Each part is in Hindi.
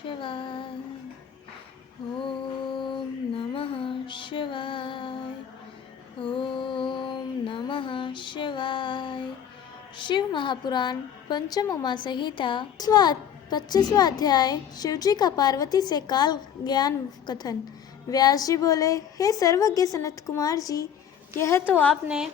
शिवाय। ओम नमः शिवाय। ओम नमः शिवाय। शिव महापुराण पंचम उमा संहिता 25वां अध्याय। शिवजी का पार्वती से काल ज्ञान कथन। व्यास जी बोले, हे सर्वज्ञ सनत कुमार जी, यह तो आपने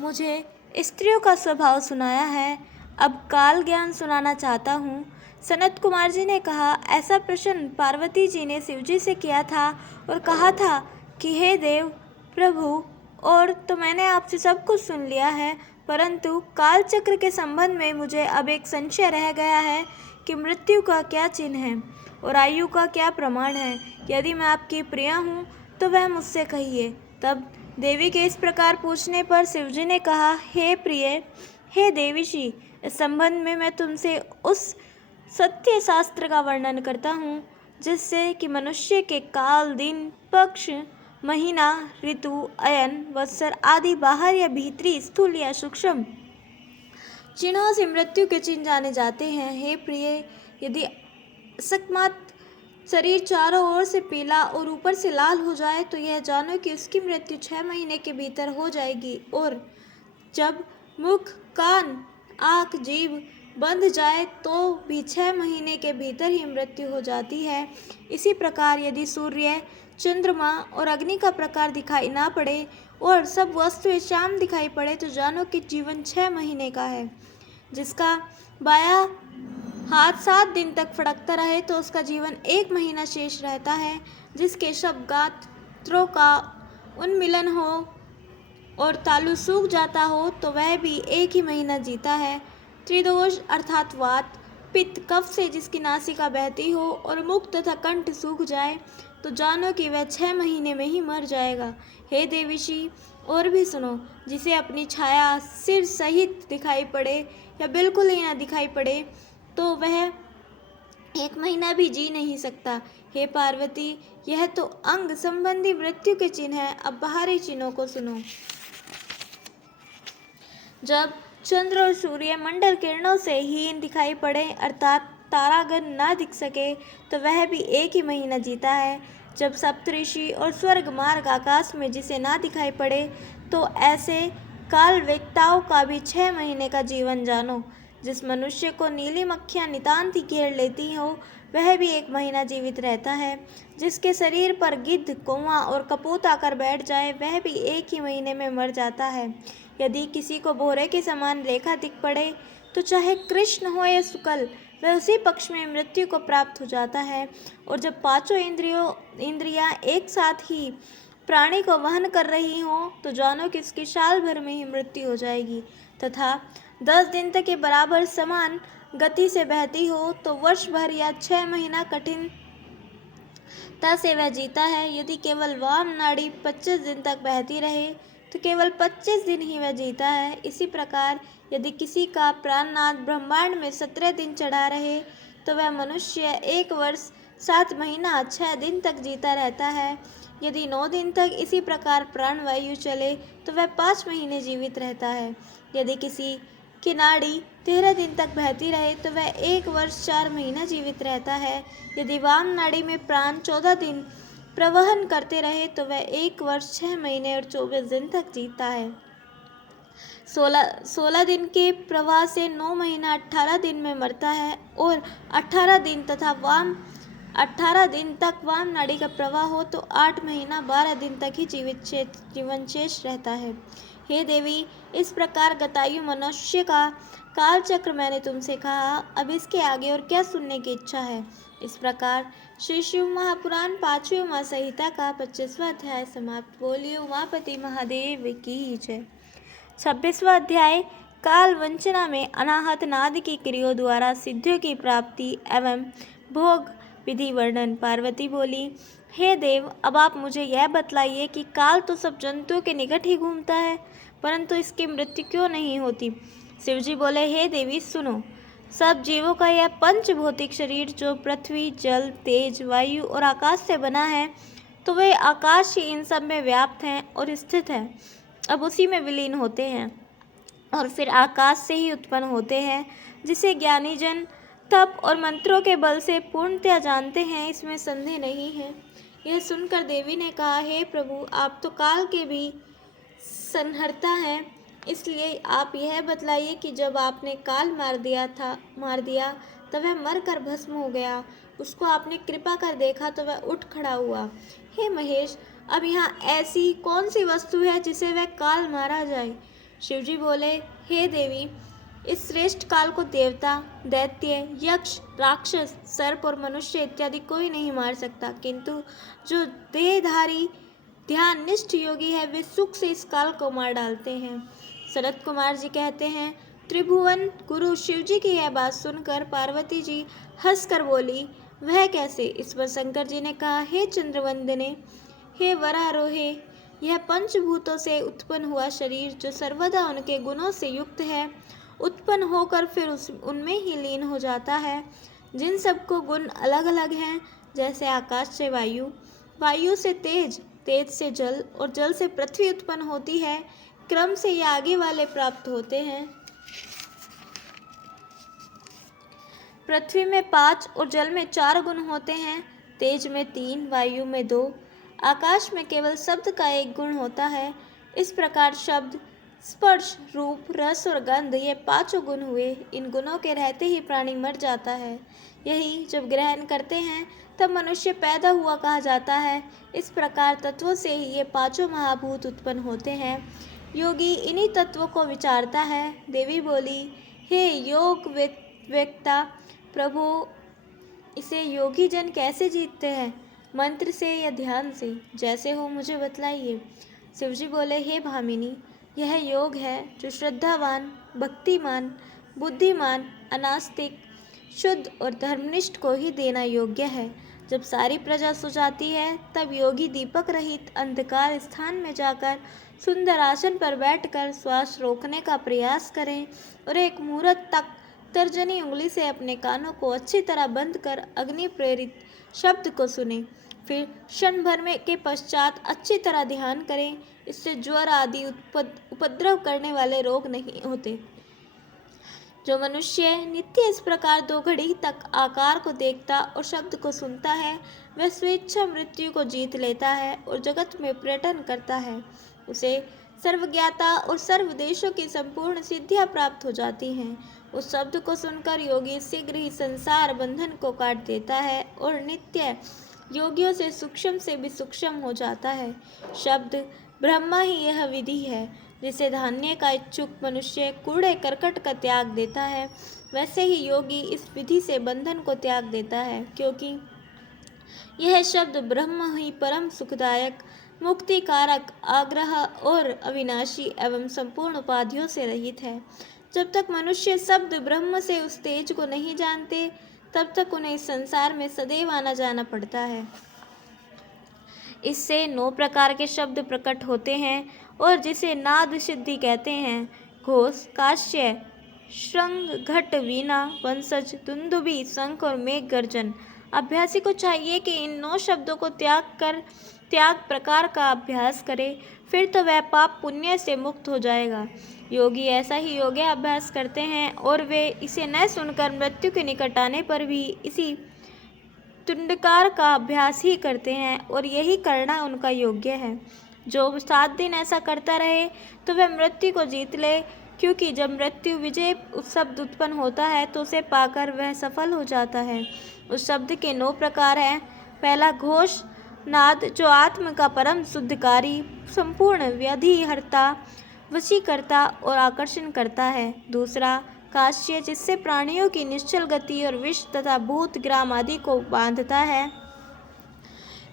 मुझे स्त्रियों का स्वभाव सुनाया है, अब काल ज्ञान सुनाना चाहता हूँ। सनत कुमार जी ने कहा, ऐसा प्रश्न पार्वती जी ने शिवजी से किया था और कहा था कि हे देव प्रभु, और तो मैंने आपसे सब कुछ सुन लिया है, परंतु काल चक्र के संबंध में मुझे अब एक संशय रह गया है कि मृत्यु का क्या चिन्ह है और आयु का क्या प्रमाण है। यदि मैं आपकी प्रिया हूँ तो वह मुझसे कहिए। तब देवी के इस प्रकार पूछने पर शिवजी ने कहा, हे प्रिय, हे देवीशी, इस संबंध में मैं तुमसे उस सत्य शास्त्र का वर्णन करता हूँ जिससे कि मनुष्य के काल, दिन, पक्ष, महीना, ऋतु, अयन, वत्सर आदि बाहर या भीतरी, स्थूल या सूक्ष्म चिन्हों से मृत्यु के चिन्ह जाने जाते हैं। हे प्रिय, यदि असकमात शरीर चारों ओर से पीला और ऊपर से लाल हो जाए तो यह जानो कि उसकी मृत्यु 6 महीने के भीतर हो जाएगी, और जब मुख, कान, आँख, जीभ बंध जाए तो भी 6 महीने के भीतर ही मृत्यु हो जाती है। इसी प्रकार यदि सूर्य, चंद्रमा और अग्नि का प्रकार दिखाई ना पड़े और सब वस्तुएं शाम दिखाई पड़े तो जानो कि जीवन 6 महीने का है। जिसका बाया हाथ 7 दिन तक फड़कता रहे तो उसका जीवन 1 महीना शेष रहता है। जिसके सब गात्रों का उन्मिलन हो और तालु सूख जाता हो तो वह भी 1 ही महीना जीता है। त्रिदोष अर्थात वात, पित्त, कफ से जिसकी नासिका बहती हो और मुख तथा कंठ सूख जाए तो जानो कि वह 6 महीने में ही मर जाएगा। हे देवीशी, और भी सुनो, जिसे अपनी छाया सिर सहित दिखाई पड़े या बिल्कुल ही ना दिखाई पड़े तो वह 1 महीना भी जी नहीं सकता। हे पार्वती, यह तो अंग संबंधी मृत्यु के चिन्ह है। अब बाहरी चिन्हों को सुनो। जब चंद्र और सूर्य मंडल किरणों से हीन दिखाई पड़े अर्थात तारागण ना दिख सके तो वह भी 1 ही महीना जीता है। जब सप्तऋषि और स्वर्ग मार्ग आकाश में जिसे ना दिखाई पड़े तो ऐसे काल वेत्ताओं का भी 6 महीने का जीवन जानो। जिस मनुष्य को नीली मक्खियाँ नितांत ही घेर लेती हो वह भी 1 महीना जीवित रहता है। जिसके शरीर पर गिद्ध, कौवा और कपूत आकर बैठ जाए वह भी 1 ही महीने में मर जाता है। यदि किसी को भोरे के समान रेखा दिख पड़े तो चाहे कृष्ण हो या शुक्ल, वह उसी पक्ष में मृत्यु को प्राप्त हो जाता है। और जब 5 इंद्रियां एक साथ ही प्राणी को वहन कर रही हो तो जानो कि उसकी साल भर में ही मृत्यु हो जाएगी, तथा 10 दिन तक के बराबर समान गति से बहती हो तो वर्ष भर या 6 महीना कठिनता से वह जीता है। यदि केवल वाम नाड़ी 25 दिन तक बहती रहे तो केवल 25 दिन ही वह जीता है। इसी प्रकार यदि किसी का प्राणनाद ब्रह्मांड में 17 दिन चढ़ा रहे तो वह मनुष्य 1 वर्ष 7 महीना 6 दिन तक जीता रहता है। यदि 9 दिन तक इसी प्रकार प्राणवायु चले तो वह 5 महीने जीवित रहता है। यदि किसी की नाड़ी 13 दिन तक बहती रहे तो वह 1 वर्ष 4 महीना जीवित रहता है। यदि वाम नाड़ी में प्राण 14 दिन प्रवहन करते रहे तो वह 1 वर्ष 6 महीने और 24 दिन तक जीता है। 16 दिन के प्रवाह से 9 महीना 18 दिन में मरता है और 18 दिन तथा 18 दिन तक वाम नाड़ी का प्रवाह हो तो 8 महीना 12 दिन तक ही जीवन शेष रहता है। हे देवी, इस प्रकार गतायु मनुष्य का काल चक्र मैंने तुमसे कहा। अब इसके आगे और क्या सुनने की इच्छा है। इस प्रकार श्री शिव महापुराण 5वीं उमा संहिता का 25वां अध्याय समाप्त। बोलिए उमापति महादेव की जय। 26वां अध्याय काल वंचना में अनाहत नाद की क्रियों द्वारा सिद्धियों की प्राप्ति एवं भोग विधि वर्णन। पार्वती बोली, हे देव, अब आप मुझे यह बतलाइए कि काल तो सब जंतुओं के निकट ही घूमता है, परंतु इसकी मृत्यु क्यों नहीं होती। शिवजी बोले, हे देवी सुनो, सब जीवों का यह पंच भौतिक शरीर जो पृथ्वी, जल, तेज, वायु और आकाश से बना है तो वे आकाश ही इन सब में व्याप्त हैं और स्थित है। अब उसी में विलीन होते हैं और फिर आकाश से ही उत्पन्न होते हैं, जिसे ज्ञानी जन तप और मंत्रों के बल से पूर्णतया जानते हैं, इसमें संदेह नहीं है। यह सुनकर देवी ने कहा, हे प्रभु, आप तो काल के भी संहर्ता हैं, इसलिए आप यह बतलाइए कि जब आपने काल मार दिया तब वह मर कर भस्म हो गया। उसको आपने कृपा कर देखा तो वह उठ खड़ा हुआ। हे महेश, अब यहाँ ऐसी कौन सी वस्तु है जिसे वह काल मारा जाए? शिवजी बोले, हे देवी, इस श्रेष्ठ काल को देवता, दैत्य, यक्ष, राक्षस, सर्प और मनुष्य इत्यादि कोई नहीं मार सकता, किंतु जो देहधारी ध्याननिष्ठ योगी है वे सुख से इस काल को मार डालते हैं। शरद कुमार जी कहते हैं, त्रिभुवन गुरु शिवजी की यह बात सुनकर पार्वती जी हंसकर बोली, वह कैसे? इस पर शंकर जी ने कहा, हे चंद्रवंदने, हे वरारोहे, यह पंचभूतों से उत्पन्न हुआ शरीर जो सर्वदा उनके गुणों से युक्त है, उत्पन्न होकर फिर उनमें ही लीन हो जाता है। जिन सबको गुण अलग अलग हैं, जैसे आकाश से वायु, वायु से तेज, तेज से जल और जल से पृथ्वी उत्पन्न होती है, क्रम से ये आगे वाले प्राप्त होते हैं। पृथ्वी में 5 और जल में 4 गुण होते हैं, तेज में 3, वायु में 2, आकाश में केवल शब्द का 1 गुण होता है। इस प्रकार शब्द, स्पर्श, रूप, रस और गंध ये 5 गुण हुए। इन गुणों के रहते ही प्राणी मर जाता है। यही जब ग्रहण करते हैं तब मनुष्य पैदा हुआ कहा जाता है। इस प्रकार तत्वों से ही ये 5 महाभूत उत्पन्न होते हैं। योगी इन्हीं तत्वों को विचारता है। देवी बोली, हे योग वेत्ता प्रभु, इसे योगी जन कैसे जीतते हैं? मंत्र से या ध्यान से? जैसे हो मुझे बतलाइए। शिवजी बोले, हे भामिनी, यह योग है जो श्रद्धावान, भक्तिमान, बुद्धिमान, अनास्तिक, शुद्ध और धर्मनिष्ठ को ही देना योग्य है। जब सारी प्रजा सो जाती है तब योगी दीपक रहित अंधकार स्थान में जाकर सुंदर आसन पर बैठकर श्वास रोकने का प्रयास करें और एक मुहूर्त तक तर्जनी उंगली से अपने कानों को अच्छी तरह बंद कर अग्नि प्रेरित शब्द को सुने। फिर क्षण भर में के पश्चात अच्छी तरह ध्यान करें। इससे ज्वर आदि उपद्रव करने वाले रोग नहीं होते। जो मनुष्य नित्य इस प्रकार 2 घड़ी तक आकार को देखता और शब्द को सुनता है, वह स्वेच्छा मृत्यु को जीत लेता है और जगत में पर्यटन करता है। उसे सर्वज्ञाता और सर्व देशों की संपूर्ण सिद्धियां प्राप्त हो जाती हैं। उस शब्द को सुनकर योगी शीघ्र ही संसार बंधन को काट देता है और नित्य योगियों से भी सूक्ष्म हो जाता है। शब्द ब्रह्मा ही यह विधि है। जिसे धान्य का इच्छुक मनुष्य कूड़े करकट का त्याग देता है, वैसे ही योगी इस विधि से बंधन को त्याग देता है, क्योंकि यह शब्द ब्रह्म ही परम सुखदायक, मुक्तिकारक, आग्रह और अविनाशी एवं संपूर्ण उपाधियों से रहित है। जब तक मनुष्य शब्द ब्रह्म से उस तेज को नहीं जानते, तब तक उन्हें इस संसार में सदैव आना जाना पड़ता है। इससे 9 प्रकार के शब्द प्रकट होते हैं और जिसे नाद सिद्धि कहते हैं। घोष, काश्य, श्रृंग, घट, वीणा, वंशज, दुंदुभी, शंख और मेघ गर्जन। अभ्यासी को चाहिए कि इन 9 शब्दों को त्याग प्रकार का अभ्यास करे, फिर तो वह पाप पुण्य से मुक्त हो जाएगा। योगी ऐसा ही योगाभ्यास करते हैं और वे इसे न सुनकर मृत्यु के निकट आने पर भी इसी तुंडकार का अभ्यास ही करते हैं और यही करना उनका योग्य है। जो 7 दिन ऐसा करता रहे तो वह मृत्यु को जीत ले, क्योंकि जब मृत्यु विजय शब्द उत्पन्न होता है तो उसे पाकर वह सफल हो जाता है। उस शब्द के 9 प्रकार हैं। पहला घोष नाद, जो आत्म का परम शुद्धकारी, संपूर्ण व्याधिहर्ता, वशीकर्ता और आकर्षण करता है। दूसरा काश्य, जिससे प्राणियों की निश्चल गति और विष तथा भूत ग्राम आदि को बांधता है।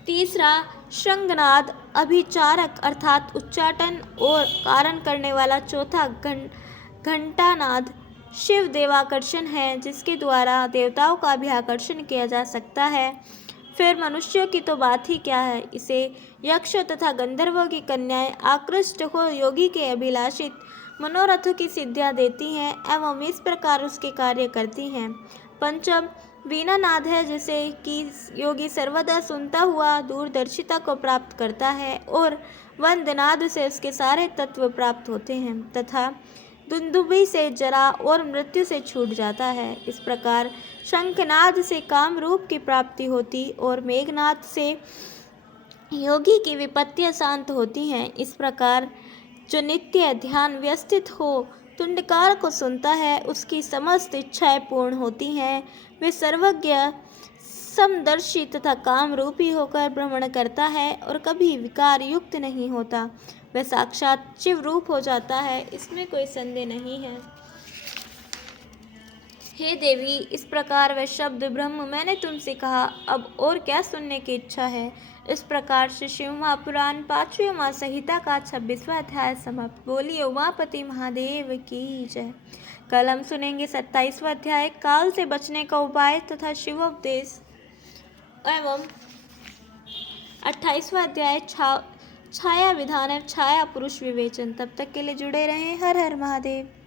तीसरा श्रृंगनाद, अभिचारक अर्थात उच्चाटन और कारण करने वाला। चौथा घंटानाद, शिव देवाकर्षण है, जिसके द्वारा देवताओं का भी आकर्षण किया जा सकता है। फिर मनुष्यों की तो बात ही क्या है, इसे यक्ष तथा गंधर्वों की कन्याएं आकृष्ट हो योगी के अभिलाषित मनोरथों की सिद्धियां देती हैं एवं इस प्रकार उसके कार्य करती हैं। पंचम वीणानाद है, जिसे कि योगी सर्वदा सुनता हुआ दूरदर्शिता को प्राप्त करता है और वंदनाद से उसके सारे तत्व प्राप्त होते हैं। तथा दुंदुभि से जरा और मृत्यु से छूट जाता है। इस प्रकार शंखनाद से काम रूप की प्राप्ति होती और मेघनाद से योगी की विपत्तियां शांत होती हैं। इस प्रकार जो नित्य ध्यान व्यस्तित हो तुंडकार को सुनता है, उसकी समस्त इच्छाएं पूर्ण होती हैं। वे सर्वज्ञ समदर्शी तथा काम रूपी होकर भ्रमण करता है और कभी विकार युक्त नहीं होता। वह साक्षात शिव रूप हो जाता है, इसमें कोई संदेह नहीं है। हे देवी, इस प्रकार वह शब्द ब्रह्म मैंने तुमसे कहा, अब और क्या सुनने की इच्छा है। इस प्रकार से शिव महापुराण 5वीं उमा संहिता का 26वां अध्याय समाप्त। बोलिए उमापति महादेव की जय। कल हम सुनेंगे 27वां अध्याय काल से बचने का उपाय तथा शिवोपदेश एवं 28वां अध्याय छाया विधान एवं छाया पुरुष विवेचन। तब तक के लिए जुड़े रहें। हर हर महादेव।